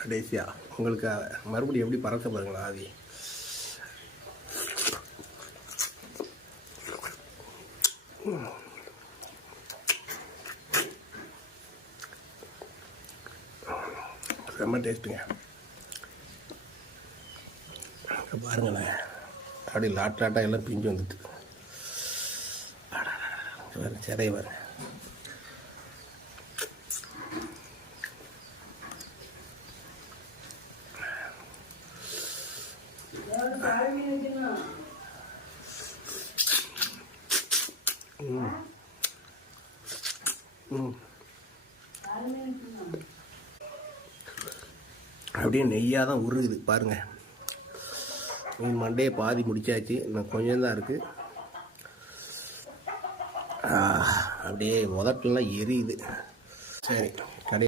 கடைசியாக உங்களுக்கு மறுபடியும் எப்படி பறக்க பாருங்களா ஆவி. செம்ம டேஸ்ட்டுங்க. பாருங்களேன், அப்படி லாட்டாக எல்லாம் பிஞ்சு வந்துட்டு சிறைய பாருங்க. அப்படியே நெய்யாக தான் உருகுது பாருங்கள். மீன் மண்டையை பாதி முடிச்சாச்சு, இன்னும் கொஞ்சம் தான் இருக்குது. அப்படியே உதட்டெல்லாம் எரியுது. சரி,